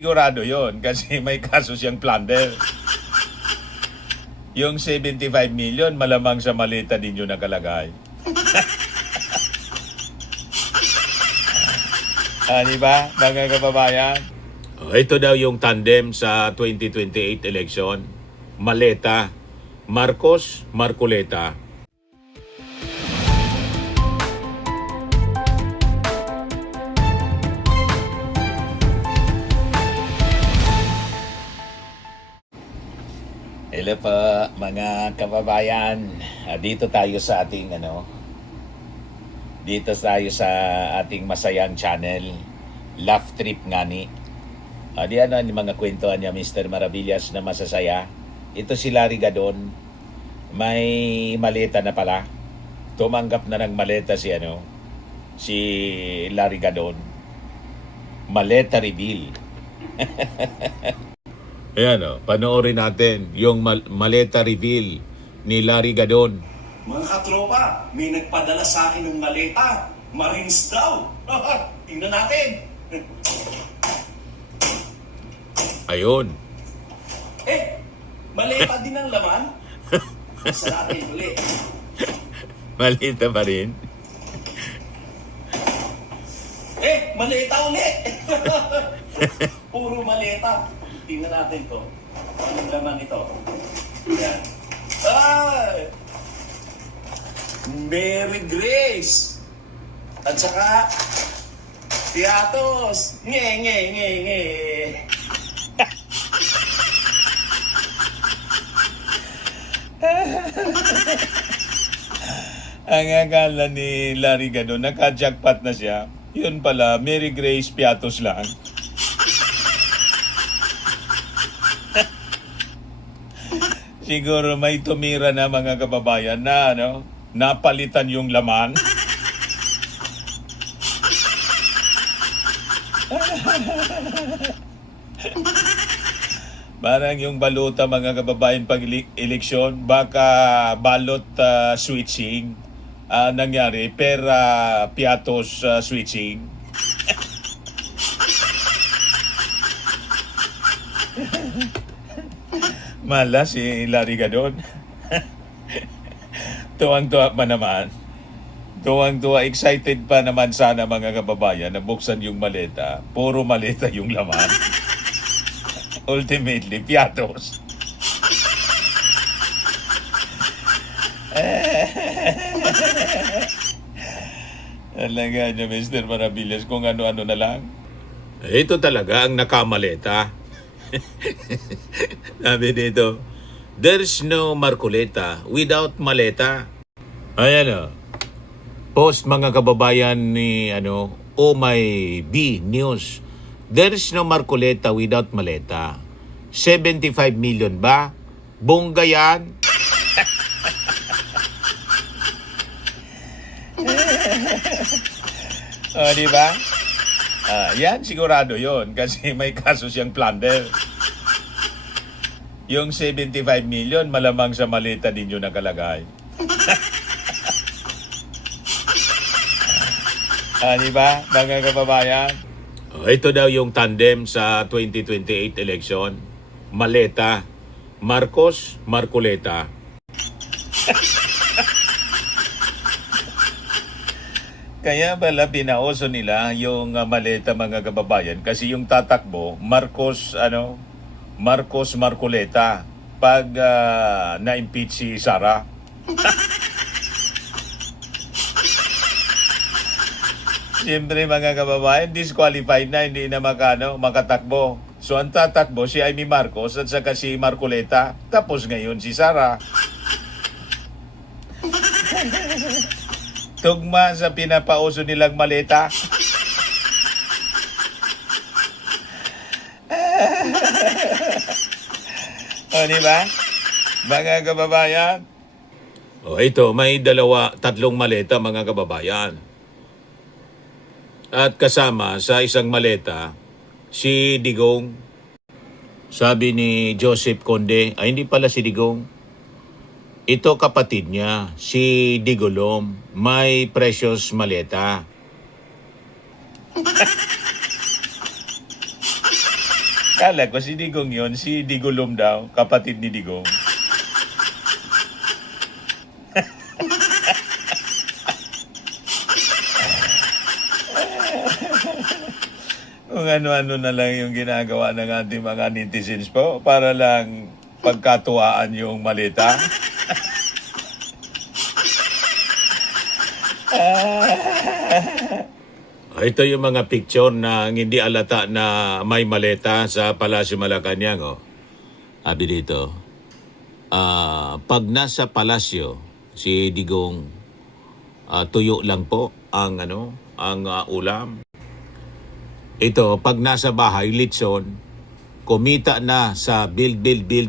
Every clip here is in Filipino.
Sigurado yon kasi may kaso siyang plunder. Yung 75 million, malamang sa maleta din yun nakalagay. Di ba, mga kababayan? Ito daw yung tandem sa 2028 election. Maleta. Marcos, Marcoleta. Hello po, mga kababayan. Dito tayo sa ating dito tayo sa ating masayang channel, Laugh Trip Ngani. Di yung mga kwentuhan niya Mr. Maravillas na masasaya. Ito si Larry Gadon. May maleta na pala. Tumanggap na ng maleta si Larry Gadon. Maleta reveal. Ayan panoorin natin yung maleta reveal ni Larry Gadon. Mga katropa, may nagpadala sa akin ng maleta. Marines daw. Tingnan natin. Ayun. Maleta din ang laman. Sa natin ulit. Maleta pa rin. Maleta ulit. Puro maleta. Tingnan natin to. Anong laman ito? Yan. Mary Grace. At saka Piatos. Nge. Ang akala ni Larry Gadon, naka-jackpot na siya. Yun pala, Mary Grace Piatos lang. Siguro may tumira na mga kababayan na napalitan yung laman. Parang yung baluta mga kababayan pag eleksyon, baka balot switching nangyari, pera piatos switching. Mala si Larry Gadon. Tuwang-tuwa pa naman. Tuwang-tuwa, excited pa naman sana mga kababayan na buksan yung maleta. Puro maleta yung laman. Ultimately, piatos. Talaga niya, Mr. Maravillas, kung ano-ano na lang. Ito talaga ang nakamaleta. Sabi dito, there's no Marcoleta without maleta. Ayan post mga kababayan ni Oh My B News. There's no Marcoleta without maleta. 75 million ba? Bongga yan. Di ba? Yan sigurado yon kasi may kaso siyang plunder. Yung 75 million, malamang sa maleta din yun nakalagay. Di ba, mga kababayan? Ito daw yung tandem sa 2028 election. Maleta. Marcos, Marcoleta. Kaya pala pinauso nila yung maleta mga kababayan kasi yung tatakbo, Marcos Marcoleta pag na-impeach si Sara. Siyempre mga kababayan, disqualified na, hindi na makatakbo. So ang tatakbo si Amy Marcos at saka si Marcoleta. Tapos ngayon si Sara. Tugma sa pinapauso nilang maleta. Di ba? Mga kababayan. Ito, may tatlong maleta mga kababayan. At kasama sa isang maleta, si Digong. Sabi ni Joseph Conde, hindi pala si Digong. Ito kapatid niya, si Digolom, may precious maleta. Kala ko si Digong yun, si Digulum daw, kapatid ni Digong. Kung ano-ano na lang yung ginagawa ng ating mga netizens po para lang pagkatuwaan yung malita. Ito yung mga picture na hindi alata na may maleta sa Palasyo Malacanang. Oh. Sabi dito, pag nasa palasyo, si Digong, tuyo lang po ang ulam. Ito, pag nasa bahay, litson, kumita na sa Build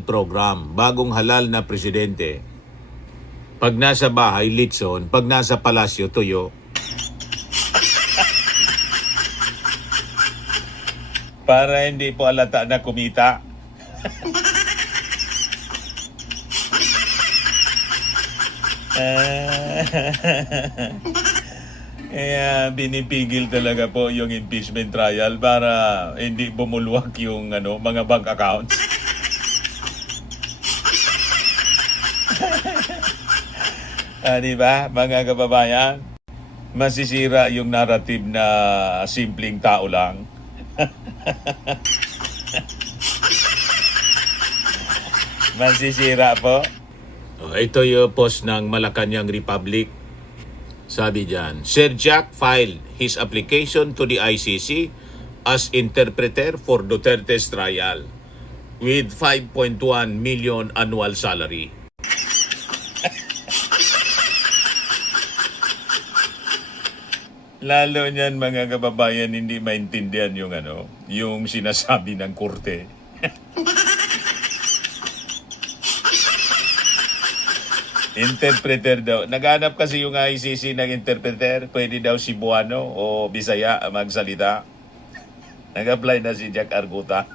program, bagong halal na presidente. Pag nasa bahay, litson, pag nasa palasyo, tuyo. Para hindi po alata na kumita. Kaya binipigil talaga po yung impeachment trial para hindi bumulwak yung mga bank accounts. Diba, mga kababayan? Masisira yung narrative na simpleng tao lang. Masisira po. Ito yung post ng Malacanang Republic. Sabi dyan, Sir Jack filed his application to the ICC as interpreter for Duterte's trial with 5.1 million annual salary. Lalo niyan mga kababayan hindi maintindihan yung sinasabi ng korte. Interpreter daw. Naghanap kasi yung ICC ng interpreter. Pwede daw Cebuano o Bisaya magsalita. Nag-apply na si Jack Arguta.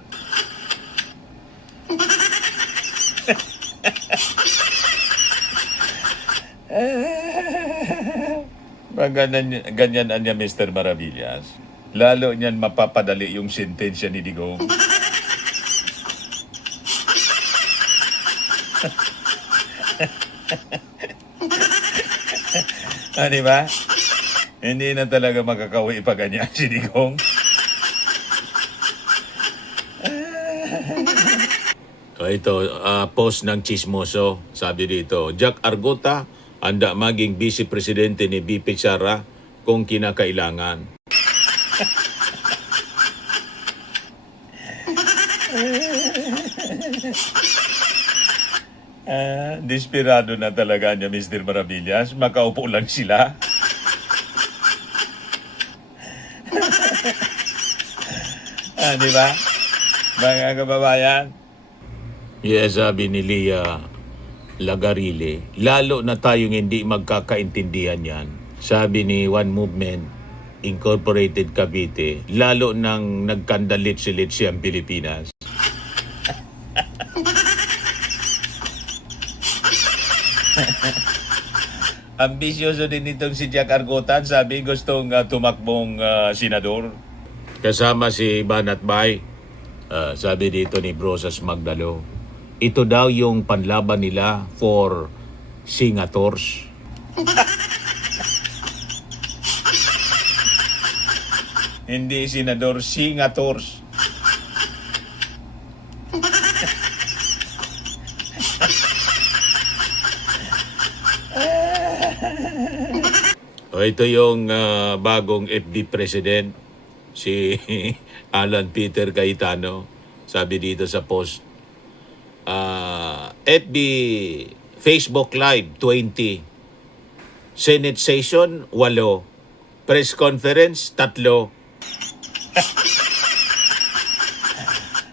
Ganyan niya Mr. Maravillas. Lalo niyan mapapadali yung sentensya ni Digong. Diba? Hindi na talaga makakawi pa ganyan si Digong. Ito, post ng Chismoso. Sabi dito, Jack Arguta handa maging vice presidente ni BP Sara kung kinakailangan. Desperado na talaga niya Mr. Maravillas. Makaupo lang sila. Di ba? Mga kababayan. Yes, sabi ni Lia Lagarile, lalo na tayong hindi magkakaintindihan yan. Sabi ni One Movement Incorporated Cavite, lalo nang nagkandalit-silit ang Pilipinas. Ambisyoso din itong si Jack Arguta. Sabi gustong tumakbong senador. Kasama si Banat Bay. Sabi dito ni Brosas Magdalo, ito daw yung panlaban nila for senators. Hindi senador, senators. Ito yung bagong FB president, si Alan Peter Cayetano. Sabi dito sa post, FB Facebook Live 20, Senate Session 8, Press Conference 3.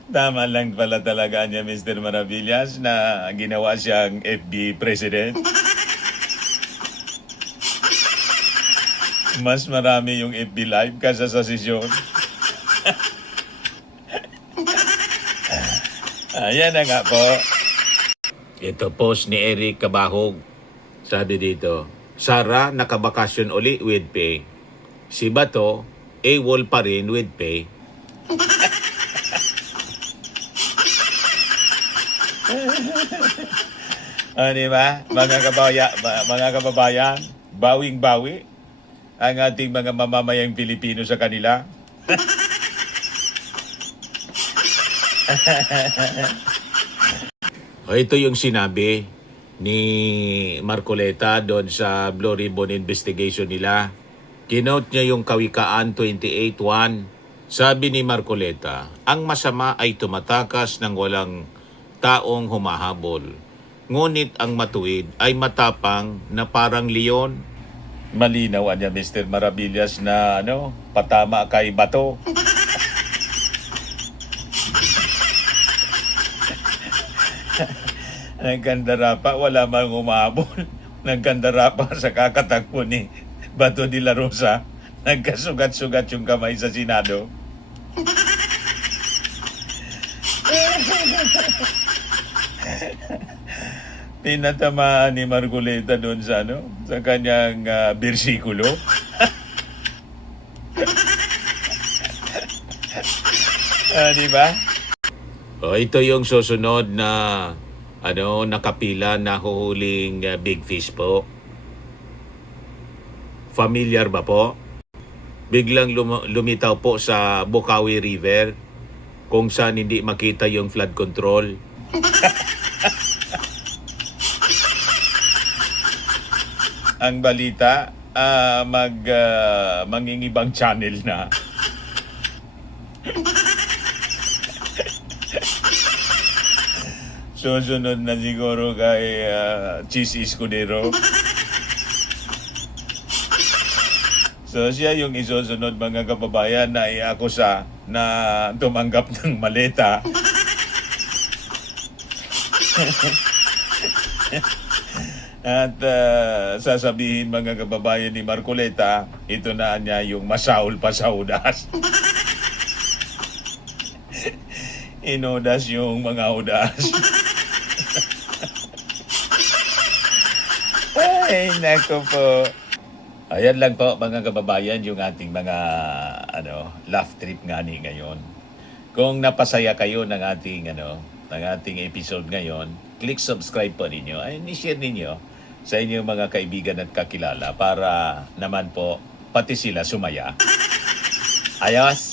Tama lang pala talaga niya Mr. Maravillas na ginawa siyang FB President. Mas marami yung FB Live kaysa sa sesyon. Ayan na nga po. Ito post ni Eric Cabahog. Sabi dito, Sara nakabakasyon uli with pay. Si Bato, AWOL pa rin with pay. Di ba? Mga kababayan, bawing-bawi ang ating mga mamamayang Pilipino sa kanila. Ito yung sinabi ni Marcoleta doon sa Blue Ribbon investigation nila. Kinote niya yung Kawikaan 28:1. Sabi ni Marcoleta, ang masama ay tumatakas ng walang taong humahabol. Ngunit ang matuwid ay matapang na parang leon. Malinaw niya Mr. Maravillas na patama kay bato. Nagkandara pa, wala mang humahabol. Nagkandara pa sa kakatagpo ni Bato de la Rosa. Nagkasugat-sugat yung kamay sa Senado. Tinatamaan ni Marcoleta doon sa sa kanyang bersikulo. Di ba? Ito yung susunod na nakapila na huhuling big fish po. Familiar ba po? Biglang lumitaw po sa Bocaue River kung saan hindi makita yung flood control. Ang balita, mangingibang channel na. Susunod na siguro kay Cheese Escudero. So siya yung isusunod mga kababayan na iakusa na tumanggap ng maleta. At sasabihin mga kababayan ni Marcoleta, ito na niya yung masaul pa sa udas. Inudas yung mga udas. Ay, naku po. Ayan lang po mga kababayan yung ating mga laugh trip ngayon. Kung napasaya kayo ng ating episode ngayon, click subscribe po ninyo. Ay, i-share ninyo sa inyong mga kaibigan at kakilala para naman po pati sila sumaya. Ayos!